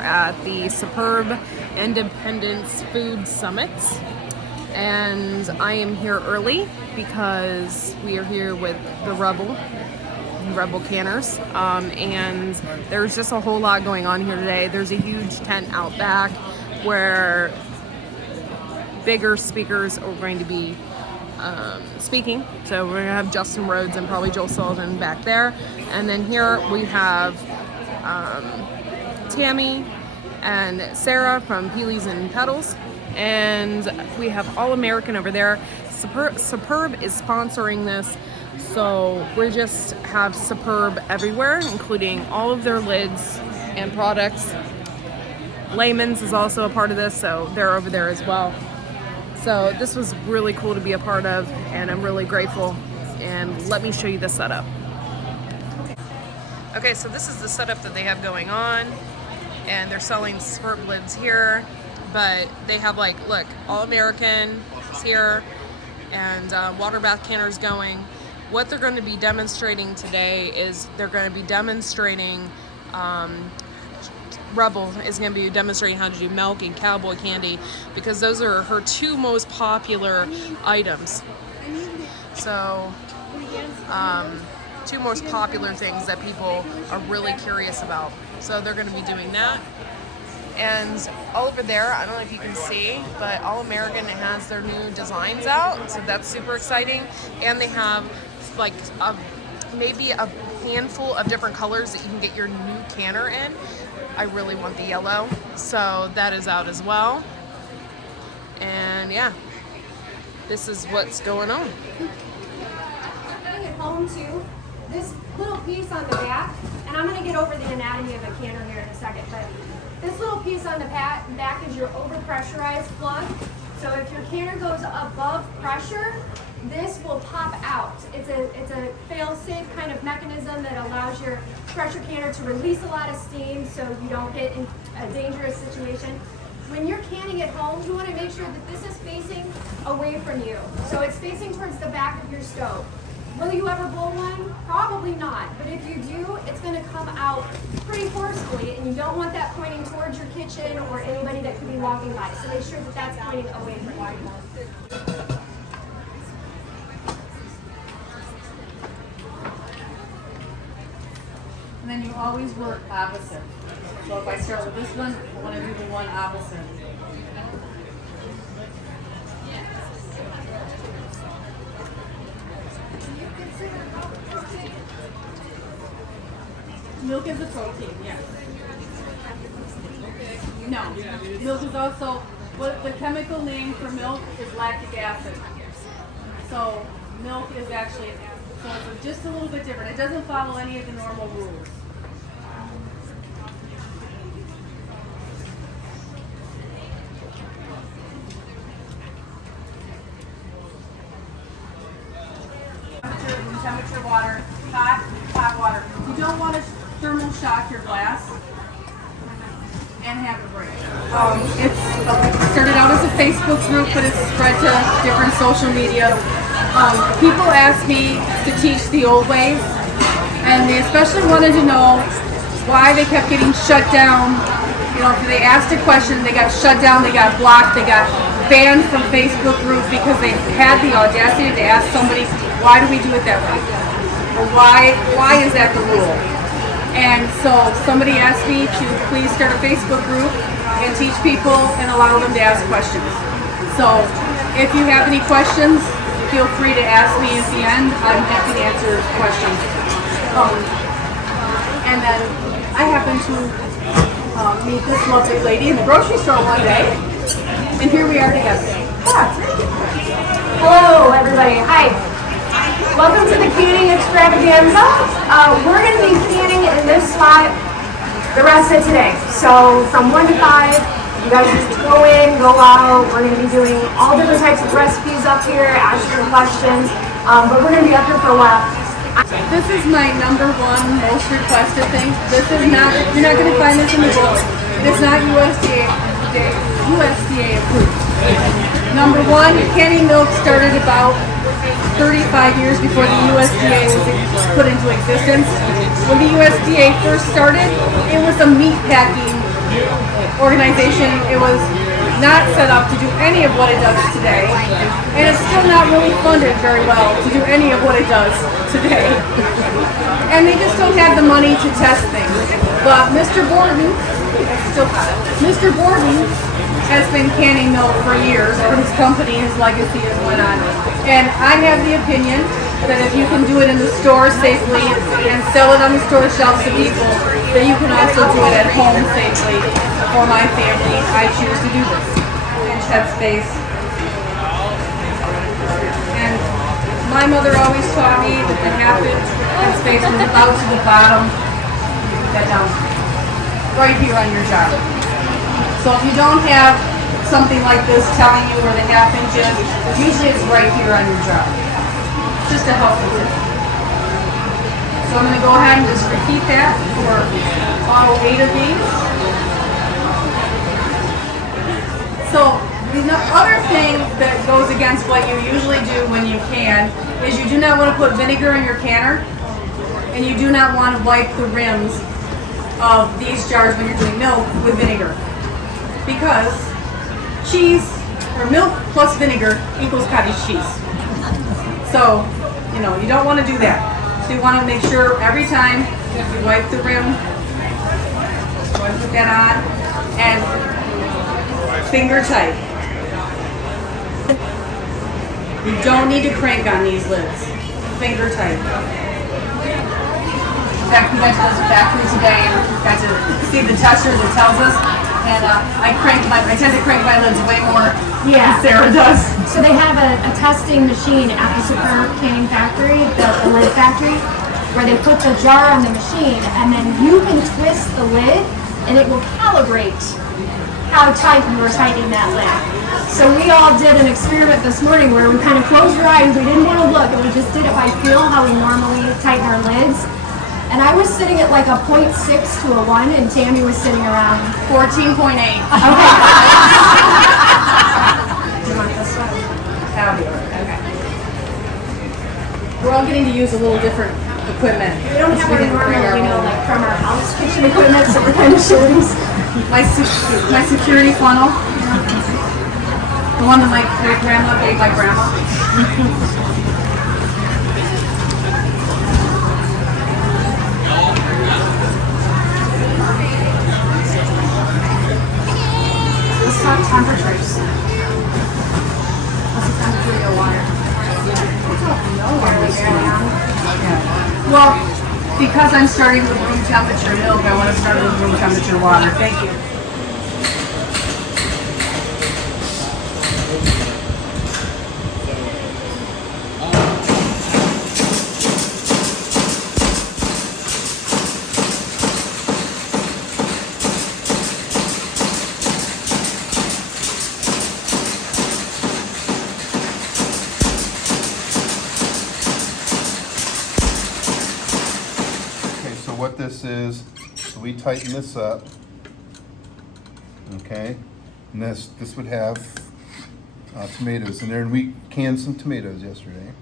at the Superb Independence Food Summit, and I am here early because we are here with the Rebel Canners, and there's just a whole lot going on here today. There's a huge tent out back where bigger speakers are going to be speaking. So we're going to have Justin Rhodes and probably Joel Sullivan back there. And then here we have Tammy and Sarah from Peelies and Petals. And we have All American over there. Superb is sponsoring this. So we just have Superb everywhere, including all of their lids and products. Layman's is also a part of this, so they're over there as well. So this was really cool to be a part of, and I'm really grateful. And let me show you the setup. Okay, so this is the setup that they have going on, and they're selling Superb lids here, but they have like, look, All American is here, and water bath canners going. What they're going to be demonstrating today is they're going to be demonstrating Rebel is going to be demonstrating how to do milk and cowboy candy, because those are her two most popular items. So, two most popular things that people are really curious about. So they're going to be doing that. And all over there, I don't know if you can see, but All American has their new designs out, so that's super exciting. And they have like maybe a handful of different colors that you can get your new canner in. I really want the yellow, so that is out as well. And yeah, this is what's going on. Bring it home too. This little piece on the back, and I'm going to get over the anatomy of a canner here in a second, but this little piece on the back is your overpressurized plug. So if your canner goes above pressure, this will pop out. It's a fail-safe kind of mechanism that allows your pressure canner to release a lot of steam so you don't get in a dangerous situation. When you're canning at home, you want to make sure that this is facing away from you. So it's facing towards the back of your stove. Will you ever blow one? Probably not. But if you do, it's going to come out pretty forcefully, and you don't want that pointing towards your kitchen or anybody that could be walking by. So make sure that that's pointing away from you. And then you always work opposite. So if I start with this one, I want to do the one opposite. Milk is a protein, yes. No, milk is also, what the chemical name for milk is lactic acid. So milk is actually, so it's just a little bit different. It doesn't follow any of the normal rules. Temperature water, hot water. You don't want to thermal shock your glass and have it break. It started out as a Facebook group, but it's spread to different social media. People ask me to teach the old ways, and they especially wanted to know why they kept getting shut down. You know, if they asked a question, they got shut down, they got blocked, they got banned from Facebook group because they had the audacity to ask somebody, why do we do it that way? Or why is that the rule? And so somebody asked me to please start a Facebook group and teach people and allow them to ask questions. So if you have any questions, feel free to ask me at the end. I'm happy to answer questions. And then I happened to meet this lovely lady in the grocery store one day, and here we are together. Hello, everybody. Hi. Welcome to the canning extravaganza. We're going to be canning in this spot the rest of today. So from 1 to 5, you guys just go in, go out. We're going to be doing all different types of recipes up here, asking questions. But we're going to be up here for a while. This is my #1 most requested thing. This is not, you're not going to find this in the book. It's not USDA approved. #1, canning milk started about 35 years before the USDA was put into existence. When the USDA first started, it was a meat packing organization. It was not set up to do any of what it does today, and it's still not really funded very well to do any of what it does today. And they just don't have the money to test things. But Mr. Borden has been canning milk for years, or his company, his legacy has went on. And I have the opinion that if you can do it in the store safely and sell it on the store shelves to people, that you can also do it at home safely. For my family, I choose to do this in shed space. And my mother always taught me that the half inch shed space was about to the bottom. Put that down. Right here on your jar. So if you don't have something like this telling you where the half inch is, usually it's right here on your jar. Just a helpful tip. So I'm going to go ahead and just repeat that for all 8 of these. So the other thing that goes against what you usually do when you can is you do not want to put vinegar in your canner, and you do not want to wipe the rims of these jars when you're doing milk with vinegar, because cheese or milk plus vinegar equals cottage cheese. So, you know, you don't want to do that. So you want to make sure every time you wipe the rim, put that on, and finger tight. You don't need to crank on these lids. Finger tight. In fact, we went to the factory today and got to see the tester that tells us, and I tend to crank my lids way more than Sarah does. So they have a testing machine at the super canning factory, the lid factory, where they put the jar on the machine, and then you can twist the lid and it will calibrate how tight you were tightening that lid. So we all did an experiment this morning where we kind of closed our eyes, we didn't want to look, and we just did it by feel, how we normally tighten our lids. And I was sitting at like a 0.6 to a 1, and Tammy was sitting around 14.8. Okay. Do you want this one? That'll be all right. Okay. We're all getting to use a little different equipment. We don't have our normal, you know, like from our house kitchen equipment, so we're kind of showing. My security funnel. The one that my great grandma gave my grandma. Let's talk temperatures. What's the temperature of your water? Fairly on. Well, because I'm starting with room temperature milk, I want to start with room temperature water. Thank you. What this is, so we tighten this up, okay, and this would have tomatoes in there, and we canned some tomatoes yesterday,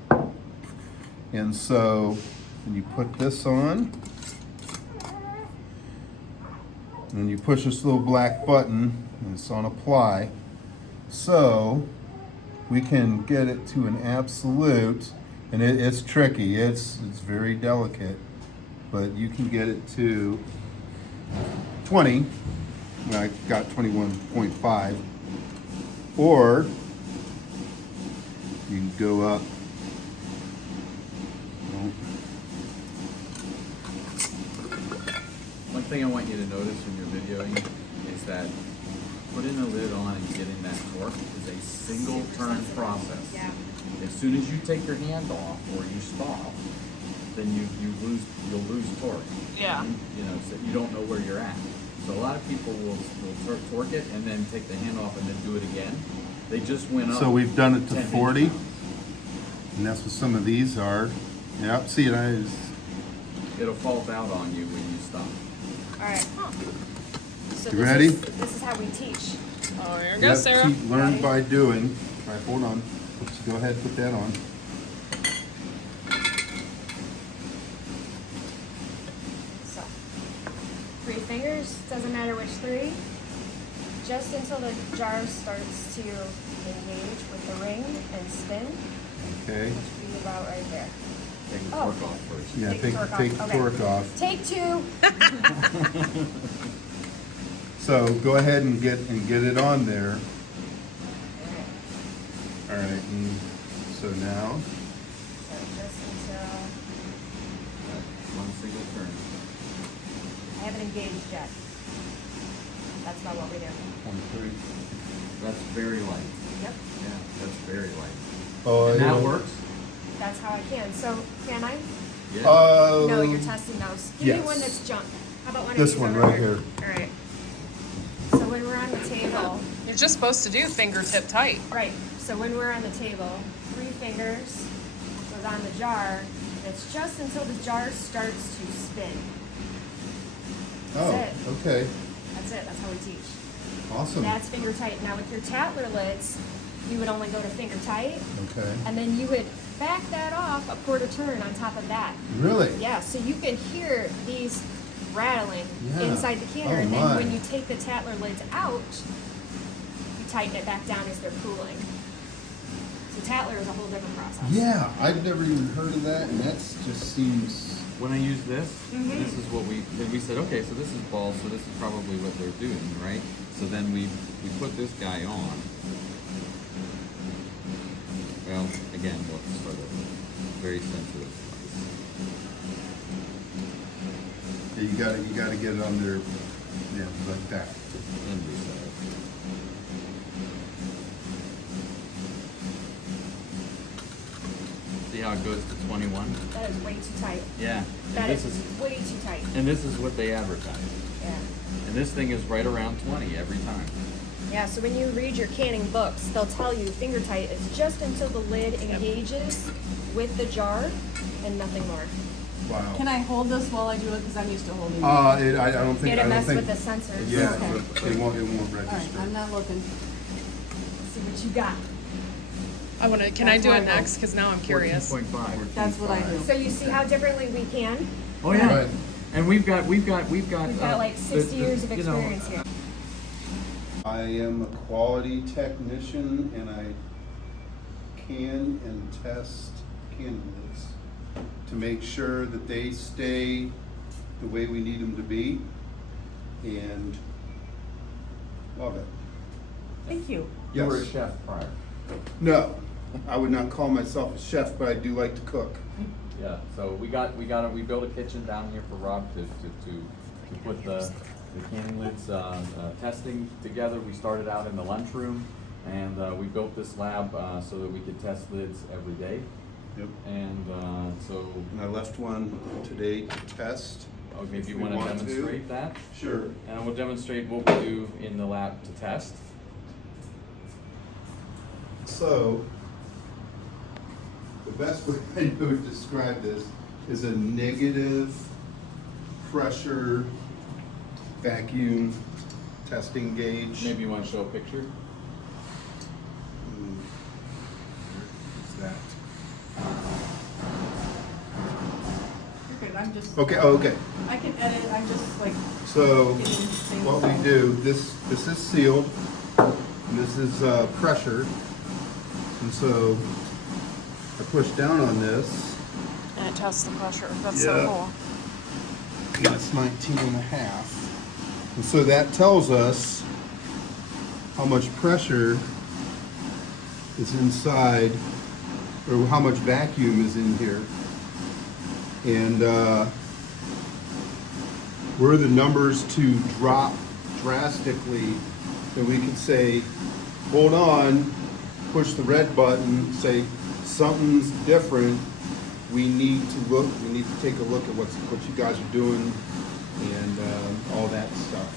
and so when you put this on, and you push this little black button, and it's on apply, so we can get it to an absolute, and it's tricky, it's very delicate, but you can get it to 20. I got 21.5, or you can go up. One thing I want you to notice when you're videoing is that putting the lid on and getting that torque is a single turn process. As soon as you take your hand off or you stop, then you'll lose torque. Yeah. You know, so you don't know where you're at. So a lot of people will torque it and then take the hand off and then do it again. They just went up. So we've done it to 10 40, inches. and that's what some of these are. Yeah, see it. It'll fall out on you when you stop. All right. So You ready? This is how we teach. Oh, here we go, Sarah. Learn by doing. All right, hold on. Let's go ahead and put that on. So 3 fingers. fingers, doesn't matter which three, just until the jar starts to engage with the ring and spin, Okay. which would be about right there. Take the Oh. torque off first. Yeah, Take the torque off. take the Okay. torque off. Take two. So go ahead and get it on there. All right, and so now, So just until One single turn. I haven't engaged yet. That's not what we do. 23. That's very light. Yep. Yeah, that's very light. Oh, And you that know- works? That's how I can. So can I? Yeah. No, you're testing those. Give me yes. one that's junk. How about one of This these one over right here? here. All right. So when we're on the table, You're just supposed to do fingertip tight. right. So when we're on the table, 3 fingers goes on the jar. It's just until the jar starts to spin. Oh, That's it. okay, That's it. That's how we teach. awesome. That's finger tight. Now with your Tatler lids, you would only go to finger tight, Okay, and then you would back that off a quarter turn on top of that. really? Yeah, so you can hear these rattling Yeah. inside the canner, Oh, and then my. when you take the Tatler lids out, you tighten it back down as they're cooling. So Tatler is a whole different process. Yeah, I've never even heard of that, and that's just seems, When I use this, Mm-hmm. this is what we said, okay, so this is balls, so this is probably what they're doing, right? So then we put this guy on. Well, again, what's for the very sensitive device. yeah, you gotta get it on there, yeah, like that. Then reset it. See how it goes to 21? That is way too tight. Yeah. That And is this is way too tight. and this is what they advertise. Yeah. And this thing is right around 20 every time. Yeah, so when you read your canning books, they'll tell you finger tight is just until the lid engages with the jar and nothing more. Wow. Can I hold this while I do it? Because I'm used to holding it. I don't think, It'll I don't mess think. with the sensors. Yeah, Okay. but it won't All right, register. I'm not looking. Let's see what you got. I want to. Can I That's do where it I go. next? Because now I'm curious. 14.5. That's what I do. So you see how differently we can? Oh yeah. Right. And we've got We've got like 60 years of you know, experience here. I am a quality technician, and I can and test candidates to make sure that they stay the way we need them to be, and love it. Thank you. You were a Yes. chef prior. No, I would not call myself a chef, but I do like to cook. Yeah. So we built a kitchen down here for Rob to put the canning lids testing together. We started out in the lunchroom, and we built this lab so that we could test lids every day. Yep. And so, And I left one today to test. okay, if you we want to want to. demonstrate that, Sure. and we'll demonstrate what we do in the lab to test. So, the best way I know to describe this is a negative pressure vacuum testing gauge. Maybe you want to show a picture. What's that? You're good. I'm just. Okay, oh, okay. I can edit. I'm just like. So, getting things what we done. do, this is sealed, and this is pressure. And so, I push down on this. And it tests the pressure. That's Yeah. so cool. That's 19 and a half. And so that tells us how much pressure is inside, or how much vacuum is in here. And were the numbers to drop drastically, then we could say, hold on, push the red button, say something's different. We need to take a look at what you guys are doing and all that stuff.